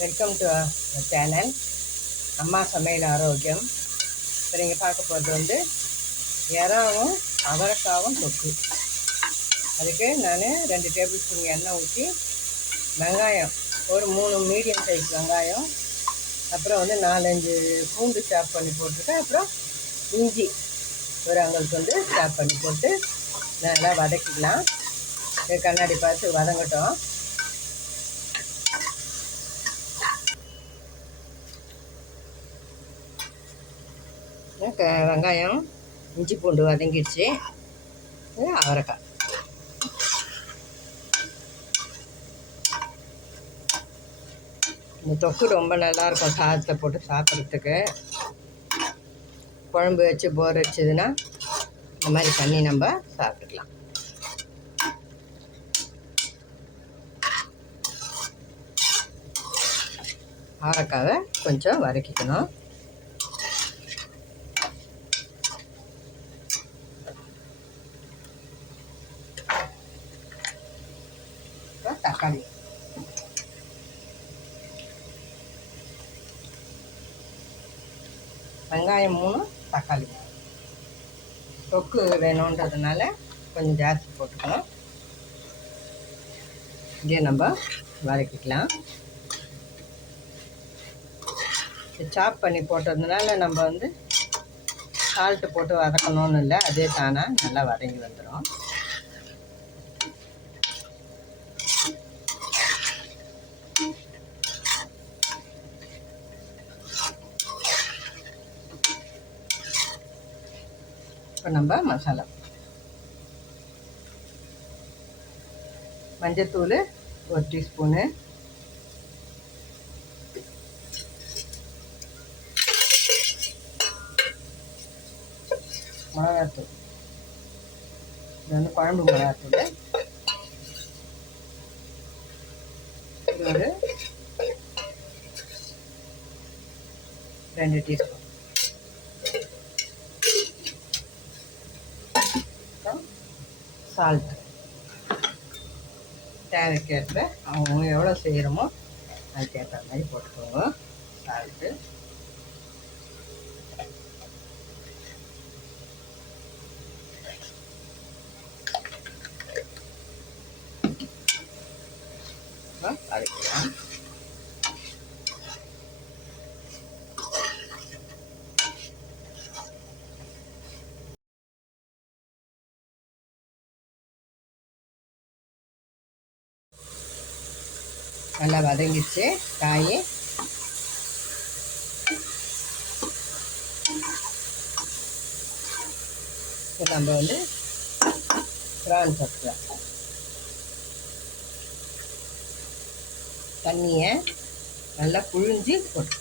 Welcome to channel அம்மா சமையல் ஆரோக்கியம் இப்போ நீங்கள் பார்க்க போகிறது வந்து இறாவும் அவரக்காவும் தொக்கு. அதுக்கு நான் ரெண்டு டேபிள் ஸ்பூன் எண்ணெய் ஊற்றி வெங்காயம் ஒரு மூணு மீடியம் சைஸ் வெங்காயம் அப்புறம் வந்து நாலஞ்சு பூண்டு சாப் பண்ணி போட்டிருக்கேன். அப்புறம் இஞ்சி ஒரு அங்களுக்கு வந்து சாப் பண்ணி போட்டு நல்லா வதக்கிக்கலாம். கண்ணாடி பார்த்து வதங்கட்டும். க வெங்காயம் இஞ்சி பூண்டு வதங்கிடுச்சு. அவரைக்காய். இந்த தொக்கு ரொம்ப நல்லாயிருக்கும் சாதத்தை போட்டு சாப்பிட்றதுக்கு. குழம்பு வச்சு போர் வச்சதுன்னா இந்த மாதிரி பண்ணி நம்ம சாப்பிட்டுக்கலாம். அவரைக்காவை கொஞ்சம் வதக்கிக்கணும் அப்புறம் தக்காளி வெங்காயம் மூணு தக்காளி தொக்கு வேணுன்றதுனால கொஞ்சம் ஜாஸ்தி போட்டுக்கணும். இதே நம்ம வதக்கிக்கலாம். சாப் பண்ணி போட்டதுனால நம்ம வந்து சால்ட்டு போட்டு வதக்கணும்னு இல்லை அதே தானாக நல்லா வதங்கி வந்துடும் இப்போ நம்ம மசாலா. மஞ்சத்தூள் ஒரு டீஸ்பூனு. மிளகாத்தூள். இது வந்து குழம்பு மிளகாத்தூள். இது ஒரு ரெண்டு டீஸ்பூன். சால்ட் தேவைக்கேற்ப அவங்க எவ்வளோ செய்கிறோமோ அதுக்கேற்ற மாதிரி போட்டுக்கோங்க. சால்ட்டு அதுக்கு நல்லா வதங்கிடுச்சு காய். இப்போ நம்ம வந்து ப்ரான் போட்டுக்கலாம் தண்ணியை நல்லா புழிஞ்சு போட்டு.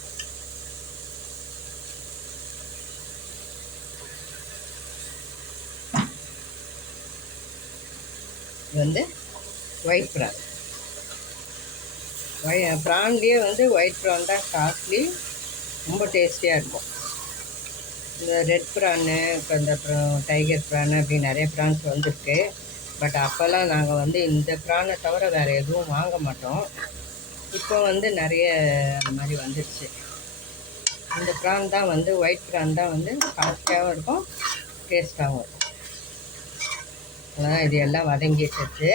இது வந்து ஒயிட் ப்ரான் ஒய் ப்ரான்லேயே வந்து ஒயிட் ப்ரான் தான் காஸ்ட்லி ரொம்ப டேஸ்டியாக இருக்கும். இந்த ரெட் ப்ரான்னு இப்போ இந்த அப்புறம் டைகர் ப்ரான் அப்படி நிறைய ப்ரான்ஸ் வந்திருக்கு. பட் அப்போல்லாம் நாங்கள் வந்து இந்த ப்ரானை தவிர வேறு எதுவும் வாங்க மாட்டோம். இப்போ வந்து நிறைய அந்த மாதிரி வந்துடுச்சு இந்த ப்ரான் தான் வந்து ஒயிட் ப்ரான் தான் வந்து காஸ்ட்லியாகவும் இருக்கும் டேஸ்ட்டாகவும் இருக்கும். அதான் இது எல்லாம் வதங்கி வச்சிருச்சு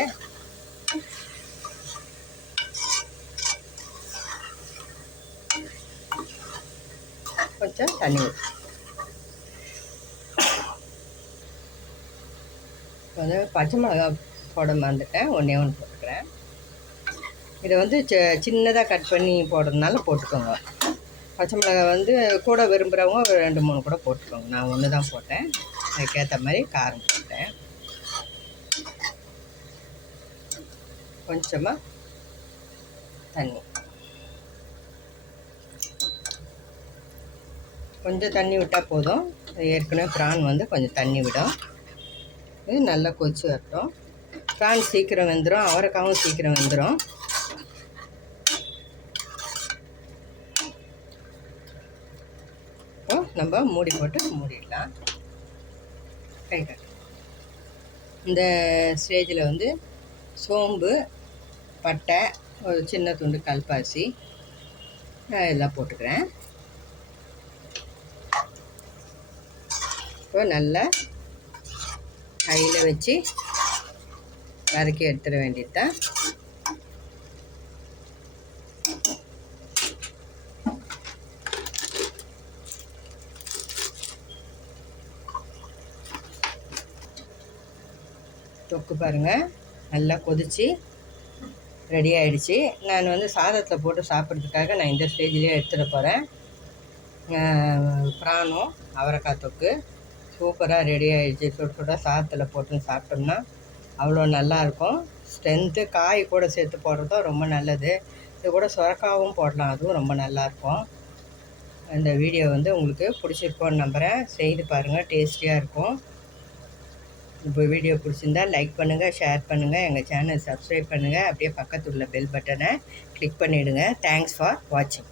கொஞ்சம் தண்ணி ஊற்றி வந்து பச்சை மிளகா போட மறந்துட்டேன். ஒன்றே ஒன்று போட்டுக்கிறேன். இதை வந்து சின்னதாக கட் பண்ணி போடுறதுனால போட்டுக்கோங்க. பச்சை மிளகா வந்து கூட விரும்புகிறவங்க ஒரு ரெண்டு மூணு கூட போட்டுக்கோங்க. நான் ஒன்று தான் போட்டேன். அதுக்கேற்ற மாதிரி காரம் போட்டேன். கொஞ்சமாக தண்ணி. கொஞ்சம் தண்ணி விட்டால் போதும். ஏற்கனவே ப்ரான் வந்து கொஞ்சம் தண்ணி விடும். இது நல்லா கொச்சி வரட்டும். ப்ரான் சீக்கிரம் வெந்துடும் அவரைக்காவும் சீக்கிரம் வெந்துடும் இப்போ நம்ம மூடி போட்டு மூடிடலாம். கை இந்த ஸ்டேஜில் வந்து சோம்பு பட்டை ஒரு சின்ன துண்டு கல்பாசி நான் எல்லாம் போட்டுக்கிறேன். இப்போ நல்லா கையில் வச்சு வதக்கி எடுத்துட வேண்டியது தான் தொக்கு பாருங்கள் நல்லா கொதித்து ரெடி ஆகிடுச்சி நான் வந்து சாதத்தில் போட்டு சாப்பிட்றதுக்காக நான் இந்த ஸ்டேஜ்லேயே எடுத்துகிட்டு போகிறேன் ப்ரானும் அவரைக்காய் தொக்கு. சூப்பராக ரெடி ஆகிடுச்சு சுட சுட சாதத்தில் போட்டு சாப்பிட்டோம்னா அவ்வளோ நல்லாயிருக்கும். ஸ்ட்ரென்த்து காய் கூட சேர்த்து போடுறதும் ரொம்ப நல்லது. இது கூட சுரக்காவும் போடலாம். அதுவும் ரொம்ப நல்லாயிருக்கும். இந்த வீடியோ வந்து உங்களுக்கு பிடிச்சிருக்கோன்னு நம்புகிறேன் செய்து பாருங்கள் டேஸ்டியாக இருக்கும். இப்போ வீடியோ பிடிச்சிருந்தா லைக் பண்ணுங்கள் ஷேர் பண்ணுங்கள் எங்கள் சேனல் சப்ஸ்கிரைப் பண்ணுங்கள் அப்படியே பக்கத்தில் உள்ள பெல் பட்டனை கிளிக் பண்ணிவிடுங்க தேங்க்ஸ் ஃபார் வாட்சிங்